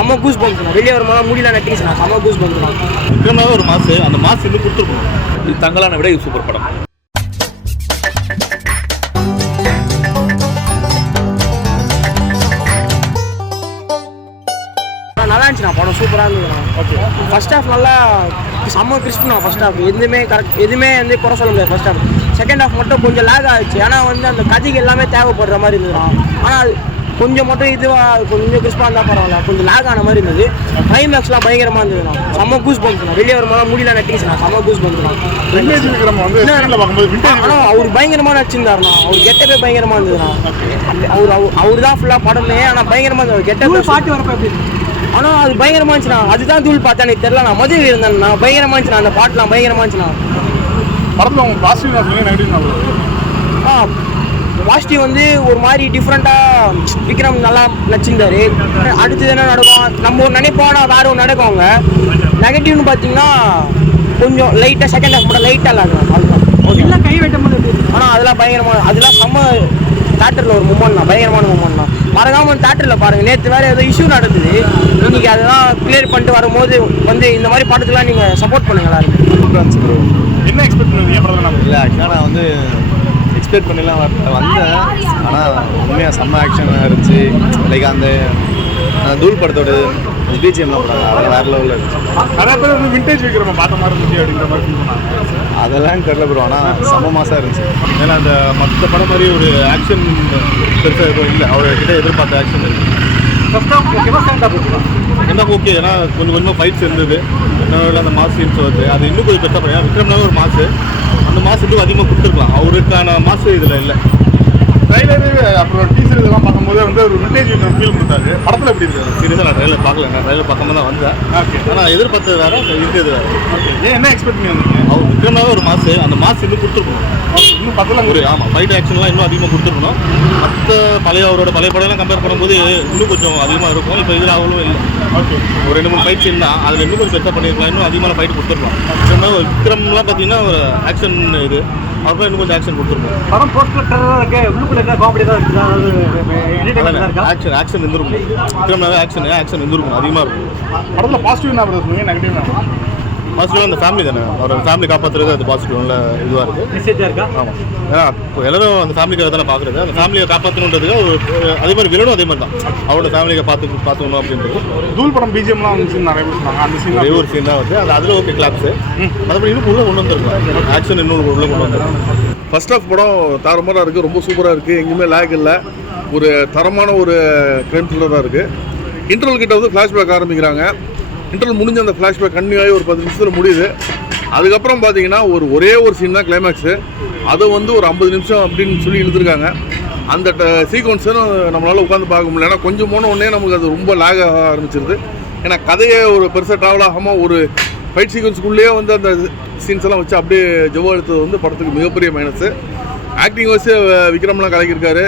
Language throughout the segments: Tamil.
செம்ம கூஸ் பம்ப்ஸ்ண்ணா. வெளியே வரும்போது முடியல நட்டிங்ஸ்ண்ணா. செம்ம கூஸ் பம்ப்ஸ்ண்ணா. விக்ரமாவே ஒரு மாசு, அந்த மாசு இன்னும் கொடுத்துருக்கணும். இது தங்கலான விட இது சூப்பர் படம். நல்லா இருந்துச்சுண்ணா. படம் சூப்பராக இருந்ததுண்ணா. ஓகே. ஃபர்ஸ்ட் ஹாஃப் நல்லா செம்ம கிறிஸ்ப்ண்ணா. ஃபர்ஸ்ட் ஹாஃப் எதுவுமே கரெக்ட், எதுவுமே வந்து குறை சொல்ல முடியாது ஃபர்ஸ்ட் ஹாஃப். செகண்ட் ஹாஃப் மட்டும் கொஞ்சம் லேக் ஆகிடுச்சு. ஏன்னா வந்து அந்த கதைக்கு எல்லாமே தேவைப்படுற மாதிரி இருந்ததுண்ணா. ஆனால் அது கொஞ்சம் மட்டும் இதுவாக கொஞ்சம் கிறிஸ்பாக இருந்தால் பரவாயில்ல. கொஞ்சம் லேக் ஆன மாதிரி இருந்தது. கிளைமேக்ஸ்லாம் பயங்கரமாக இருந்ததுண்ணா. செம்ம கூஸ் பம்ப்ஸ்ண்ணா. வெளியே வரும்போது முடியல நட்டிங்ஸ்ண்ணா. செம்ம கூஸ் பம்ப்ஸ்ண்ணா. ஆனால் அவர் பயங்கரமாக நடிச்சிருந்தாருண்ணா. அவர் கெட்டப்பே பயங்கரமாக இருந்ததுண்ணா. அவர் தான் ஃபுல்லாக படமே. ஆனால் பயங்கரமாக இருந்தது கெட்டப்பே. பாட்டு வரப்போ எப்படி? ஆனால் அது பயங்கரமாக இருந்துச்சுண்ணா. அதுதான் தூள் பார்த்தா எனக்கு தெரியலண்ணா. மதுரை இருந்தேண்ணா. பயங்கரமாக இருந்துச்சுண்ணா. அந்த பாட்டுலாம் பயங்கரமாக இருந்துச்சுண்ணா. படத்தில் அவங்க பாசிட்டிவ் நெகட்டிவ் பாசிட்டிவ் வந்து ஒரு மாதிரி டிஃப்ரெண்ட்டாக விக்ரம் நல்லா நடிச்சிருந்தாரு. அடுத்தது என்ன நடக்கும் நம்ம ஒரு நினைப்போம், ஆனால் வேறு ஒன்று நடக்கும். அவங்க நெகட்டிவ்னு பார்த்தீங்கன்னா கொஞ்சம் லைட்டாக செகண்ட் ஹாஃப் மட்டும் லைட்டாக இல்லாதுண்ணா. அதுதான் ஓகே. கை வெட்டும் போது ஆனால் அதெல்லாம் பயங்கரமான, அதெல்லாம் செம்ம தேட்டரில் ஒரு மூமெண்ட்ண்ணா. பயங்கரமான மூமெண்ட்ண்ணா. மறக்காமல் தேட்டரில் பாருங்கள். நேற்று வேறு ஏதோ இஷ்யூ நடந்தது. இன்றைக்கி அதெல்லாம் கிளியர் பண்ணிட்டு வரும்போது வந்து இந்த மாதிரி படத்துலாம் நீங்கள் சப்போர்ட் பண்ணுங்களா? என்ன எக்ஸ்பெக்ட் பண்ணுவீங்க படத்தில்? இல்லை ஆக்சுவலாக நான் வந்து எக்ஸ்பெக்ட் பண்ணிலாம் வந்தேன். ஆனால் உண்மையாக செம்ம ஆக்ஷனாக இருந்துச்சு. லைக் அந்த தூள் படத்தோட பிஜிஎம்லாம் போடாங்க, அதெல்லாம் வேறு லெவலில் இருந்துச்சு. நிறைய பேர் வந்து விண்டேஜ் விக்ரம பார்த்த மாதிரி இருந்துச்சு அப்படிங்கிற மாதிரி ஃபீல் பண்ணாங்க. அதெல்லாம் தெரியல ப்ரோ. ஆனால் செம்ம மாசாக இருந்துச்சு. ஏன்னா அந்த மற்ற படம் மாதிரி ஒரு ஆக்ஷன் பெருசாக எதுவும் இல்லை. அவர்கிட்ட எதிர்பார்த்த ஆக்ஷன் இருக்குது. ஃபர்ஸ்ட் ஆஃப் ஓகேவா, செகண்ட் ஆஃப் ஓகேவா? Second half okay. ஏன்னா கொஞ்சம் கொஞ்சமாக ஃபைட்ஸ் இருந்தது. இன்னொரு அந்த மாஸ் சீன்ஸ் வருது. அது இன்னும் கொஞ்சம் பெருசாக பண்ணி விக்ரம்னாவே ஒரு மாசு. அந்த மாசு இன்னும் அதிகமாக கொடுத்துருக்கலாம். அவருக்கான மாசு இதில் இல்லை. ட்ரைலரு அப்புறம் டீசர் இதெல்லாம் பார்க்கும்போது வந்து ஒரு விண்டேஜ் ஃபீல் கொடுத்தாரு. படத்தில் எப்படி இருக்குது? சீரியஸாக நான் ட்ரைலர் பார்க்கல. நான் ட்ரைலர் பார்க்காம தான் வந்தேன். ஓகே. ஆனால் எதிர்பார்த்தது வேறு, இருக்கிறது வேறு. ஓகே. என்ன எக்ஸ்பெக்ட் பண்ணி வந்தீங்க? அவர் விக்ரம்னாவே ஒரு மாசு. அந்த மாசு இன்னும் கொடுத்துருக்கணும். இன்னும் படத்தில் ஒரு ஆமாம் ஃபைட் ஆக்ஷன்லாம் இன்னும் அதிகமாக கொடுத்துருக்கணும். மற்ற அவரோட பழைய படம்லாம் கம்பேர் பண்ணும்போது இன்னும் கொஞ்சம் அதிகமாக இருக்கும். இப்போ இதில் அவ்வளோ இல்லை. ஓகே. ஒரு 2-3 ஃபைட் சீன் தான். அதில் இன்னும் கொஞ்சம் பெருசாக பண்ணியிருக்கலாம். இன்னும் அதிகமான ஃபைட் கொடுத்துருக்கலாம். விக்ரம்லாம் பார்த்தீங்கன்னா ஒரு ஆக்ஷன் இது. அப்புறம் இன்னும் கொஞ்சம் ஆக்ஷன் கொடுத்துருக்கோம். படம் போஸ்டர் காமெடி தான் இருக்குது. ஆக்ஷன் இருந்திருக்கும். விக்ரம்னாவே ஆக்ஷன் இருந்திருக்கும். அதிகமாக இருக்கும். படத்தில் பாசிட்டிவ் என்ன பண்ணுறது, நெகட்டிவ் பாசிட்டிவாக அந்த ஃபேமிலி தானே. அவரோட ஃபேமிலி காப்பாற்றுறது அது பாசிட்டிவ்ல இதுவாக இருக்குது. மெசேஜாக இருக்கா? ஆமாம். ஏன்னா இப்போ எல்லோரும் அந்த ஃபேமிலிக்காக தானே பார்க்குறது. அந்த ஃபேமிலியை காப்பாற்றணுன்றதுக்கு அதே மாதிரி வில்லனும் அதே மாதிரி தான். அவரோட ஃபேமிலியை பார்த்துக்கணும் அப்படின்றது. தூள் படம் பிஜிஎம்லாம் வந்து நிறைய பேர் சொன்னாங்க. அந்த சீன் ஒரே ஒரு சீன் தான் வந்து அது அதில் ஓகே கிளாப்ஸு. மற்றபடி இன்னும் உள்ளே கொண்டு வந்துருக்கோம். ஆக்ஷன் இன்னும் உள்ளே கொண்டு வந்துருக்கோம். ஃபர்ஸ்ட் ஆஃப் படம் தாரமாக இருக்குது. ரொம்ப சூப்பராக இருக்குது. எங்கேயுமே லேக் இல்லை. ஒரு தரமான ஒரு க்ரைம் த்ரில்லராக இருக்குது. இன்டர்வல் கிட்ட வந்து ஃப்ளாஷ்பேக் ஆரம்பிக்கிறாங்க. இன்டர்வல் முடிஞ்ச அந்த ஃப்ளாஷ்பேக் கன்னியூவாகி ஒரு 10 நிமிஷத்தில் முடியுது. அதுக்கப்புறம் பார்த்தீங்கன்னா ஒரே ஒரு சீன் தான் கிளைமேக்ஸு. அதை வந்து ஒரு 50 நிமிஷம் அப்படின்னு சொல்லி இழுத்துருக்காங்க. அந்த சீக்வன்ஸும் நம்மளால் உட்காந்து பார்க்க முடியல. ஏன்னா கொஞ்சம் போன உடனே நமக்கு அது ரொம்ப லேக் ஆக ஆரம்பிச்சிருது. ஏன்னா கதையை ஒரு பெருசாக ட்ராவல் ஆகாமல் ஒரு ஃபைட் சீக்வன்ஸுக்குள்ளேயே வந்து அந்த சீன்ஸ் எல்லாம் வச்சு அப்படியே ஜெவ் எடுத்தது வந்து படத்துக்கு மிகப்பெரிய மைனஸு. ஆக்டிங் வச்சு விக்ரம்லாம் கலக்கியிருக்காரு.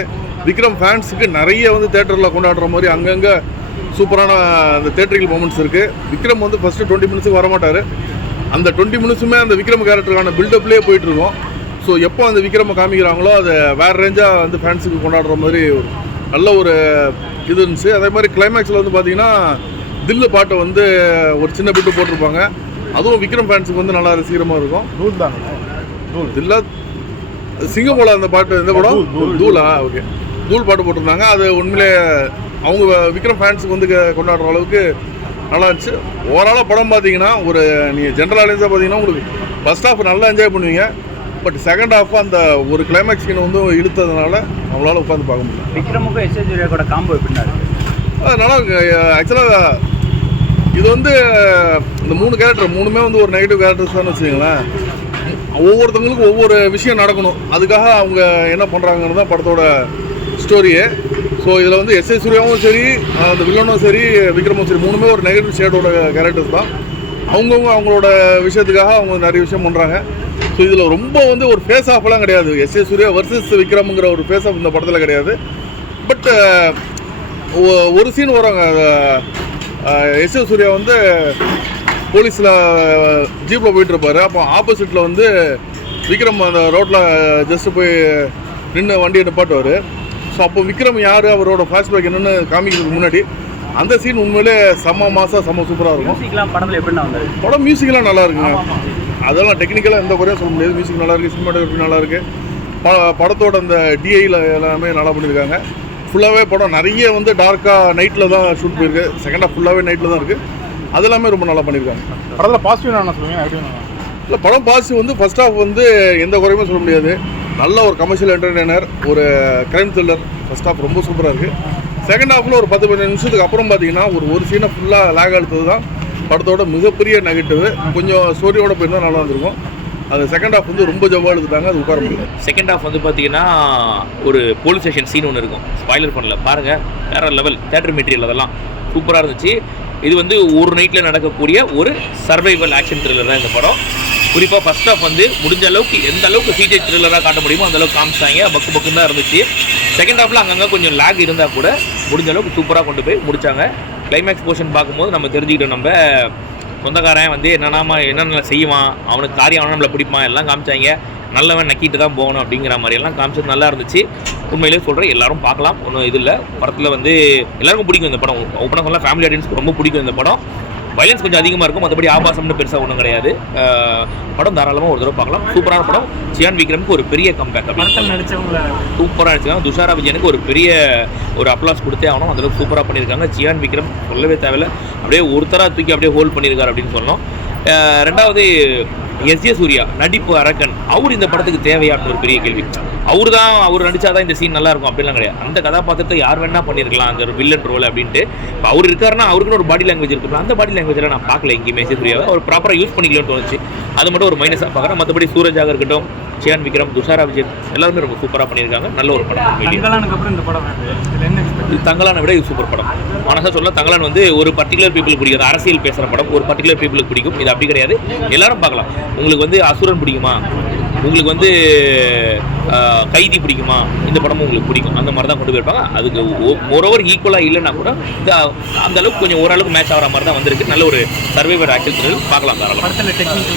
விக்ரம் ஃபேன்ஸுக்கு நிறைய வந்து தேட்டரில் கொண்டாடுற மாதிரி அங்கங்கே சூப்பரான அந்த தேட்டரிக்கல் மூமெண்ட்ஸ் இருக்குது. விக்ரம் வந்து ஃபஸ்ட்டு 20 மினிட்ஸுக்கு வரமாட்டார். அந்த 20 மினிட்ஸுமே அந்த விக்ரம் கேரக்டருக்கான பில்டப்லேயே போயிட்டுருக்கோம். ஸோ எப்போ அந்த விக்ரமை காமிக்கிறாங்களோ அதை வேறு ரேஞ்சாக வந்து ஃபேன்ஸுக்கு கொண்டாடுற மாதிரி ஒரு நல்ல ஒரு இது இருந்துச்சு. அதே மாதிரி கிளைமேக்ஸில் வந்து பார்த்திங்கன்னா தில்லு பாட்டை வந்து ஒரு சின்ன பிட்டு போட்டிருப்பாங்க. அதுவும் விக்ரம் ஃபேன்ஸுக்கு வந்து நல்லா ரசிகரமாக இருக்கும். தூள் தான் தில்லா சிங்கமோலா அந்த பாட்டு இந்த படம் தூளா ஓகே தூள் பாட்டு போட்டிருந்தாங்க. அது உண்மையிலே அவங்க விக்ரம் ஃபேன்ஸுக்கு வந்து கொண்டாடுற அளவுக்கு நல்லா இருந்துச்சு. ஓவராலாக படம் பார்த்தீங்கன்னா ஒரு நீங்கள் ஜென்ரல் ஆடியன்ஸாக பார்த்தீங்கன்னா உங்களுக்கு ஃபர்ஸ்ட் ஹாஃப் நல்லா என்ஜாய் பண்ணுவீங்க. பட் செகண்ட் ஹாஃப் அந்த ஒரு கிளைமேக்ஸ் சீனை வந்து இழுத்ததுனால நம்மளால் உட்காந்து பார்க்க முடியல. விக்ரமுக்கும் எஸ்.ஏ. சூர்யாவோட காம்போ எப்படின்னா அது நல்லா ஆக்சுவலாக இது வந்து இந்த 3 கேரக்டர் 3மே வந்து ஒரு நெகட்டிவ் கேரக்டர்ஸ் தான் வச்சுக்கோங்களேன். ஒவ்வொருத்தவங்களுக்கும் ஒவ்வொரு விஷயம் நடக்கணும். அதுக்காக அவங்க என்ன பண்ணுறாங்கன்னு தான் படத்தோட ஸ்டோரியே. ஸோ இதில் வந்து எஸ்.ஏ. சூர்யாவும் சரி அந்த வில்லனும் சரி விக்ரமும் சரி 3மே ஒரு நெகட்டிவ் ஷேடோட கேரக்டர்ஸ் தான். அவங்களோட விஷயத்துக்காக அவங்க நிறைய விஷயம் பண்ணுறாங்க. ஸோ இதில் ரொம்ப வந்து ஒரு ஃபேஸ் ஆஃப்லாம் கிடையாது. எஸ்.ஏ. சூர்யா வர்சஸ் விக்ரம்ங்கிற ஒரு ஃபேஸ் ஆஃப் இந்த படத்தில் கிடையாது. பட் ஒரு சீன் வராங்க. எஸ்.ஏ. சூர்யா வந்து போலீஸில் ஜீப்பில் போயிட்டுருப்பார். அப்போ ஆப்போசிட்டில் வந்து விக்ரம் அந்த ரோட்டில் ஜஸ்ட்டு போய் நின்று வண்டியை நிப்பாட்டுவார். ஸோ அப்போ விக்ரம் யார் அவரோட ஃப்ளாஷ்பேக் என்னென்னு காமிக்கிறதுக்கு முன்னாடி அந்த சீன் உண்மையிலே செம்ம மாசம் செம்ம சூப்பராக இருக்கும். மியூசிக்லாம் படத்தில் எப்படின்னா வந்தது? படம் மியூசிக்லாம் நல்லா இருக்குங்க. அதெல்லாம் டெக்னிக்கலாக எந்த குறையும் சொல்ல முடியாது. மியூசிக் நல்லா இருக்குது, சினிமாட்டோகிராஃபி நல்லா இருக்குது. படத்தோட அந்த டிஐயில் எல்லாமே நல்லா பண்ணியிருக்காங்க. ஃபுல்லாகவே படம் நிறைய வந்து டார்க்காக நைட்டில் தான் ஷூட் போயிருக்கு. செகண்ட் ஹாஃப் ஃபுல்லாகவே நைட்டில் தான் இருக்குது. அது எல்லாமே ரொம்ப நல்லா பண்ணியிருக்காங்க. படத்தில் பாசிட்டிவ் என்ன சொல்லுவீங்க? இல்லை, படம் பாசிட்டிவ் வந்து ஃபர்ஸ்ட் ஹாஃப் வந்து எந்த குறையுமே சொல்ல முடியாது. நல்ல ஒரு கமர்ஷியல் என்டர்டெய்னர், ஒரு கிரைம் த்ரில்லர். ஃபர்ஸ்ட் ஹாஃப் ரொம்ப சூப்பராக இருக்குது. செகண்ட் ஹாஃபில் ஒரு 10-15 நிமிஷத்துக்கு அப்புறம் பார்த்தீங்கன்னா ஒரு சீனை ஃபுல்லாக லேக் எடுத்தது தான் படத்தோட மிகப்பெரிய நெகட்டிவ். கொஞ்சம் ஸ்டோரியோட போயிருந்தால் நல்லா இருந்திருக்கும். அது செகண்ட் ஹாஃப் வந்து ரொம்ப ஜவ்வா எடுத்துட்டாங்க. அது உட்கார முடியல. செகண்ட் ஹாஃப் வந்து பார்த்தீங்கன்னா ஒரு போலீஸ் ஸ்டேஷன் சீன் ஒன்று இருக்கும். ஸ்பாய்லர் பண்ணல, பாருங்கள், வேற லெவல் தேட்டர் மெட்டீரியல் அதெல்லாம் சூப்பராக இருந்துச்சு. இது வந்து ஒரு நைட்டில் நடக்கக்கூடிய ஒரு சர்வைவல் ஆக்ஷன் த்ரில்லர் தான் இந்த படம். குறிப்பாக ஃபர்ஸ்ட் ஹாஃப் வந்து முடிஞ்ச அளவுக்கு எந்த அளவுக்கு சிஜிஐ த்ரில்லராக காட்ட முடியுமோ அந்த அளவுக்கு காமிச்சாங்க. பக்குன்னு தான் இருந்துச்சு. செகண்ட் ஹாஃபில் அங்கங்கே கொஞ்சம் லேக் இருந்தால் கூட முடிஞ்ச அளவுக்கு சூப்பராக கொண்டு போய் முடித்தாங்க. கிளைமேக்ஸ் போர்ஷன் பார்க்கும்போது நம்ம தெரிஞ்சுக்கிட்டோம், நம்ம சொந்தக்காரன் வந்து என்னென்ன செய்வான், அவனுக்கு காரியம் அவனை நம்மளை பிடிப்பான் எல்லாம் காமிச்சாங்க. நல்லவன் நக்கிட்டு தான் போகணும் அப்படிங்கிற மாதிரியெல்லாம் காமிச்சது நல்லா இருந்துச்சு. உண்மையிலேயே சொல்கிறேன், எல்லாரும் பார்க்கலாம். ஒன்றும் இது இல்லை. படத்தில் வந்து எல்லாருக்கும் பிடிக்கும் இந்த படம். ஓப்பனாக சொல்லலாம், ஃபேமிலி ஆடியன்ஸ்க்கு ரொம்ப பிடிக்கும் இந்த படம். வயலன்ஸ் கொஞ்சம் அதிகமாக இருக்கும், மற்றபடி ஆபாசம்னு பெருசாக ஒன்றும் கிடையாது. படம் தாராளமாக ஒரு தடவை பார்க்கலாம். சூப்பரான படம். சியான் விக்ரமுக்கு ஒரு பெரிய கம்பேக். படத்தில் நடித்தவங்க சூப்பராக நடிச்சிருக்காங்க. துஷாரா விஜயனுக்கு ஒரு பெரிய ஒரு அப்ளாஸ் கொடுத்தே ஆகணும். அந்தளவுக்கு சூப்பராக பண்ணியிருக்காங்க. சியான் விக்ரம் சொல்லவே தேவையில்லை, அப்படியே ஒருத்தராக தூக்கி அப்படியே ஹோல்ட் பண்ணியிருக்காரு அப்படின்னு சொல்லணும். ரெண்டாவது எஸ் ஏ சூர்யா நடிப்பு அரக்கன். அவர் இந்த படத்துக்கு தேவையான ஒரு பெரிய கேள்வி. அவர் நடிச்சாதான் இந்த சீன் நல்லா இருக்கும் அப்படிலாம் கிடையாது. அந்த கதாபாத்திரத்தை யார் வேணா பண்ணியிருக்கலாம், அந்த ஒரு வில்லன் ரோல் அப்படின்ட்டு. இப்போ அவர் இருக்காருன்னா அவருக்குன்னு ஒரு பாடி லாங்குவேஜ் இருக்கும். அந்த பாடி லாங்குவேஜில் நான் பார்க்கல எங்கேயுமே எஸ் ஏ சூர்யாவை. அவர் ப்ராப்பராக யூஸ் பண்ணிக்கலாம்னு தோணுச்சு. அது மட்டும் ஒரு மைனஸாக பார்க்குறேன். மற்றபடி சூரஜாக இருக்கட்டும், சியான் விக்ரம், துஷாரா விஜய் எல்லாருமே ரொம்ப சூப்பராக பண்ணியிருக்காங்க. நல்ல ஒரு படம். தங்கலானுக்கு அப்புறம் இந்த படம் இது தங்கலானை விட இது சூப்பர் படம். மனசாக சொல்ல, தங்கலான் வந்து ஒரு பர்டிகுலர் பீப்புளுக்கு பிடிக்கும். அரசியல் பேசுகிற படம் ஒரு பர்டிகுலர் பீப்புளுக்கு பிடிக்கும். இது அப்படி கிடையாது, எல்லாரும் பார்க்கலாம். உங்களுக்கு வந்து அசுரன் பிடிக்குமா, உங்களுக்கு வந்து கைதி பிடிக்குமா, இந்த படமும் உங்களுக்கு பிடிக்கும். அந்த மாதிரி தான் கொண்டு போயிருப்பாங்க. அதுக்கு மோரோவர் ஈக்குவலாக இல்லைன்னா கூட இந்த அந்த அளவுக்கு கொஞ்சம் ஓரளவுக்கு மேட்ச் ஆகிற மாதிரி தான் வந்திருக்கு. நல்ல ஒரு சர்வைவர் ஆக்ஷன் த்ரில்லர் பார்க்கலாம் தாராளமாக. படத்தில் டெக்னிக்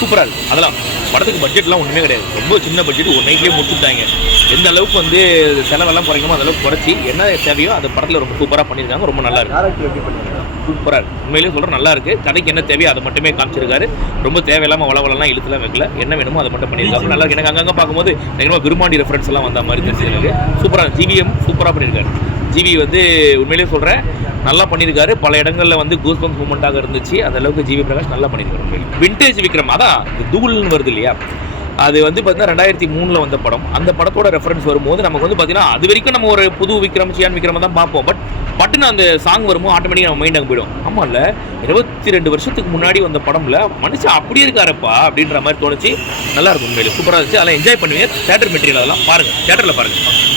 சூப்பராக இருக்குது. அதெல்லாம் படத்துக்கு பட்ஜெட்லாம் ஒன்றுமே கிடையாது. ரொம்ப சின்ன பட்ஜெட், ஒரு நைட்லேயே முடிச்சுட்டாங்க. எந்த அளவுக்கு வந்து செலவெல்லாம் குறைக்கணுமோ அந்த அளவுக்கு குறைச்சி என்ன தேவையோ அந்த படத்தில் ரொம்ப சூப்பராக பண்ணியிருக்காங்க. ரொம்ப நல்லா இருக்குது, சூப்பராக இருக்குது. உண்மையிலேயே சொல்கிறேன், நல்லா இருக்குது. கதைக்கு என்ன தேவையோ அதை மட்டுமே காமிச்சிருக்காரு. ரொம்ப தேவையில்லாமல் வளவலாம் இழுத்துலாம் வைக்கல. என்ன வேணுமோ அதை மட்டும் பண்ணியிருக்காங்க. நல்லா எனக்கு அங்கங்கே பார்க்கும்போது எனக்கு விரும்பாண்டி ரெஃபரன்ஸ் எல்லாம் வந்த மாதிரி தெரிஞ்சு எனக்கு. சூப்பராக ஜிவிஎம் சூப்பராக பண்ணியிருக்காரு. ஜிவி வந்து உண்மையிலேயே சொல்கிறேன், நல்லா பண்ணியிருக்காரு. பல இடங்களில் வந்து கூஸ் பம்ப்ஸ் மூமெண்ட்டாக இருந்துச்சு. அந்த அளவுக்கு ஜிவி பிரகாஷ் நல்லா பண்ணியிருக்காரு. விண்டேஜ் விக்ரம், அதான் தூள்னு வருது இல்லையா, அது வந்து பார்த்தீங்கன்னா 2003 வந்த படம். அந்த படத்தோட ரெஃபரன்ஸ் வரும்போது நமக்கு வந்து பார்த்தீங்கன்னா அது வரைக்கும் நம்ம ஒரு புது விக்ரம், சியான் விக்ரம் தான் பார்ப்போம். பட்டுன்னு அந்த சாங் வரும்போது ஆட்டோமேட்டிக்காக நம்ம மைண்ட் அங்கே போயிடும். ஆமாம், இல்லை 22 வருஷத்துக்கு முன்னாடி வந்த படம்ல மனுஷன் அப்படியே இருக்காருப்பா அப்படின்ற மாதிரி தோணுச்சு. நல்லா இருக்கும், உண்மையிலே சூப்பராக இருந்துச்சு. அதெல்லாம் என்ஜாய் பண்ணுவீங்க. தேட்டர் மெட்டீரியல் அதெல்லாம் பாருங்கள், தேட்டரில் பாருங்கள்.